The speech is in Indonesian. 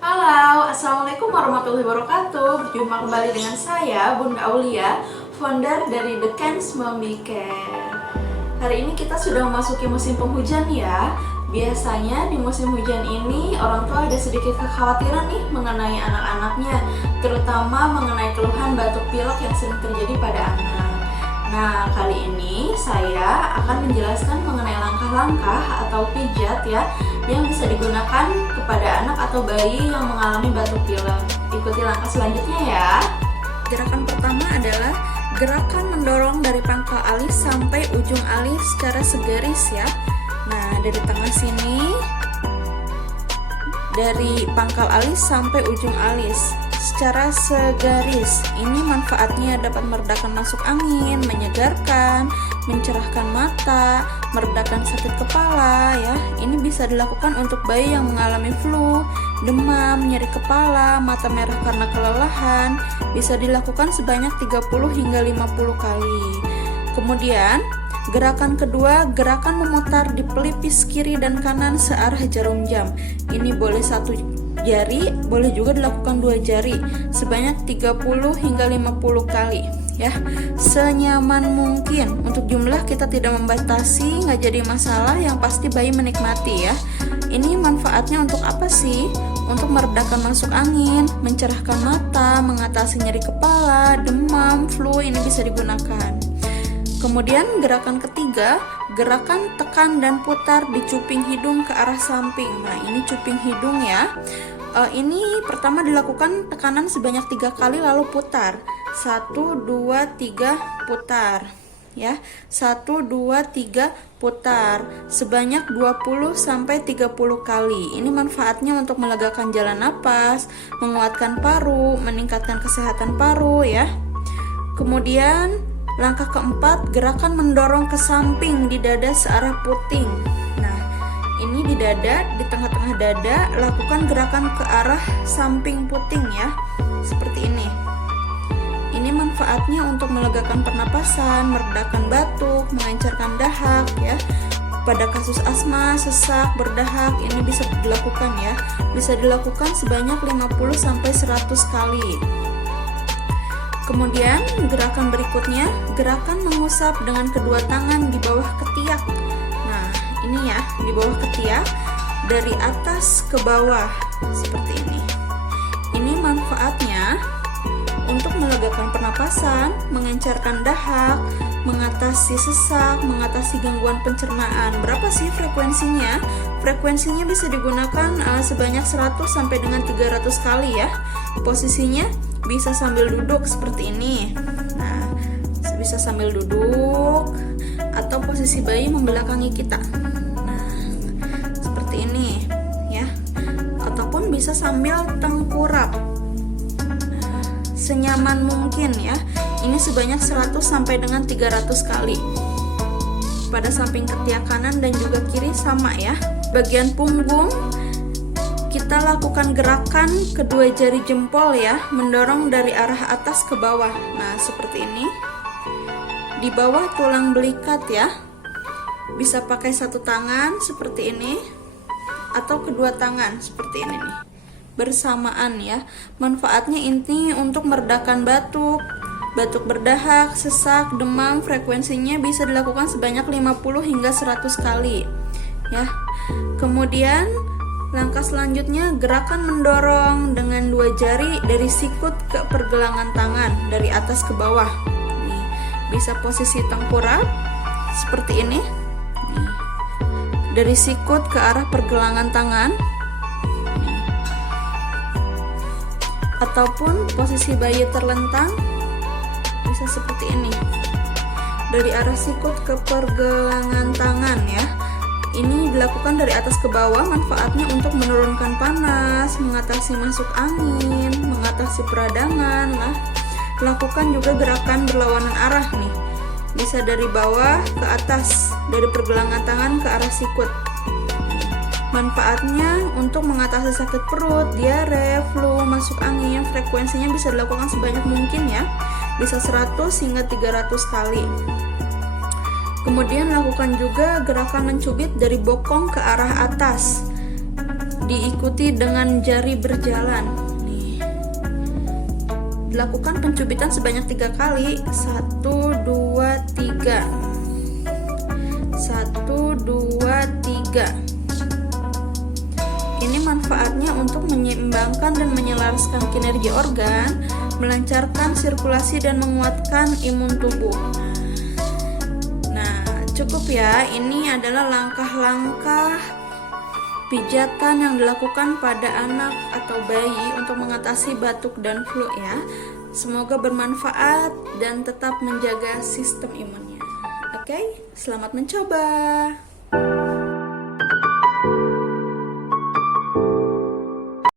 Halo, Assalamualaikum warahmatullahi wabarakatuh. Berjumpa kembali dengan saya, Bunda Aulia, founder dari The Cans Mommy Care. Hari ini kita sudah memasuki musim penghujan ya. Biasanya di musim hujan ini orang tua ada sedikit kekhawatiran nih mengenai anak-anaknya, terutama mengenai keluhan batuk pilek yang sering terjadi pada anak. Nah, kali ini saya akan menjelaskan mengenai langkah-langkah atau pijat ya yang bisa digunakan kepada anak atau bayi yang mengalami batuk pilek. Ikuti langkah selanjutnya ya. Gerakan pertama adalah gerakan mendorong dari pangkal alis sampai ujung alis secara segaris ya. Nah, dari tengah sini, dari pangkal alis sampai ujung alis secara segaris. Ini manfaatnya dapat meredakan masuk angin, menyegarkan, mencerahkan mata, meredakan sakit kepala ya. Ini bisa dilakukan untuk bayi yang mengalami flu, demam, nyeri kepala, mata merah karena kelelahan. Bisa dilakukan sebanyak 30 hingga 50 kali. Kemudian gerakan kedua, gerakan memutar di pelipis kiri dan kanan searah jarum jam. Ini boleh satu jari, boleh juga dilakukan 2 jari sebanyak 30 hingga 50 kali ya. Senyaman mungkin. Untuk jumlah kita tidak membatasi, nggak jadi masalah, yang pasti bayi menikmati ya. Ini manfaatnya untuk apa sih? Untuk meredakan masuk angin, mencerahkan mata, mengatasi nyeri kepala, demam, flu, ini bisa digunakan. Kemudian gerakan ketiga, gerakan tekan dan putar di cuping hidung ke arah samping. Nah, ini cuping hidung ya. Ini pertama dilakukan tekanan sebanyak 3 kali lalu putar. 1, 2, 3 putar. Ya, 1, 2, 3 putar sebanyak 20 sampai 30 kali. Ini manfaatnya untuk melegakan jalan napas, menguatkan paru, meningkatkan kesehatan paru ya. Kemudian langkah keempat, gerakan mendorong ke samping di dada searah puting. Nah, ini di dada, di tengah-tengah dada, lakukan gerakan ke arah samping puting ya, seperti ini. Ini manfaatnya untuk melegakan pernapasan, meredakan batuk, mengencerkan dahak ya. Pada kasus asma, sesak, berdahak, ini bisa dilakukan ya. Bisa dilakukan sebanyak 50 sampai 100 kali. Kemudian gerakan berikutnya, gerakan mengusap dengan kedua tangan di bawah ketiak. Nah, ini ya, di bawah ketiak dari atas ke bawah seperti ini. Ini manfaatnya untuk melegakan pernapasan, mengencerkan dahak, mengatasi sesak, mengatasi gangguan pencernaan. Berapa sih frekuensinya? Frekuensinya bisa digunakan sebanyak 100 sampai dengan 300 kali ya. Posisinya bisa sambil duduk seperti ini. Nah, bisa sambil duduk atau posisi bayi membelakangi kita. Nah, seperti ini ya. Ataupun bisa sambil tengkurap. Nah, senyaman mungkin ya. Ini sebanyak 100 sampai dengan 300 kali. Pada samping ketiak kanan dan juga kiri sama ya. Bagian punggung kita lakukan gerakan kedua jari jempol ya, mendorong dari arah atas ke bawah. Nah, seperti ini. Di bawah tulang belikat ya. Bisa pakai satu tangan seperti ini atau kedua tangan seperti ini nih. Bersamaan ya. Manfaatnya ini untuk meredakan batuk, batuk berdahak, sesak, demam. Frekuensinya bisa dilakukan sebanyak 50 hingga 100 kali. Ya. Kemudian langkah selanjutnya, gerakan mendorong dengan 2 jari dari sikut ke pergelangan tangan, dari atas ke bawah. Nih, bisa posisi tengkurap seperti ini. Nih, dari sikut ke arah pergelangan tangan. Nih. Ataupun posisi bayi terlentang, bisa seperti ini. Dari arah sikut ke pergelangan tangan ya. Ini dilakukan dari atas ke bawah, manfaatnya untuk menurunkan panas, mengatasi masuk angin, mengatasi peradangan. Nah, lakukan juga gerakan berlawanan arah nih. Bisa dari bawah ke atas, dari pergelangan tangan ke arah sikut. Manfaatnya untuk mengatasi sakit perut, diare, flu, masuk angin. Frekuensinya bisa dilakukan sebanyak mungkin ya. Bisa 100 hingga 300 kali. Kemudian lakukan juga gerakan mencubit dari bokong ke arah atas. diikuti dengan jari berjalan. Nih. Dilakukan pencubitan sebanyak 3 kali. 1, 2, 3. 1, 2, 3. Ini manfaatnya untuk menyeimbangkan dan menyelaraskan kinerja organ, melancarkan sirkulasi dan menguatkan imun tubuh. Nah, cukup ya. Ini adalah langkah-langkah pijatan yang dilakukan pada anak atau bayi untuk mengatasi batuk dan flu ya. Semoga bermanfaat dan tetap menjaga sistem imunnya. Oke, selamat mencoba.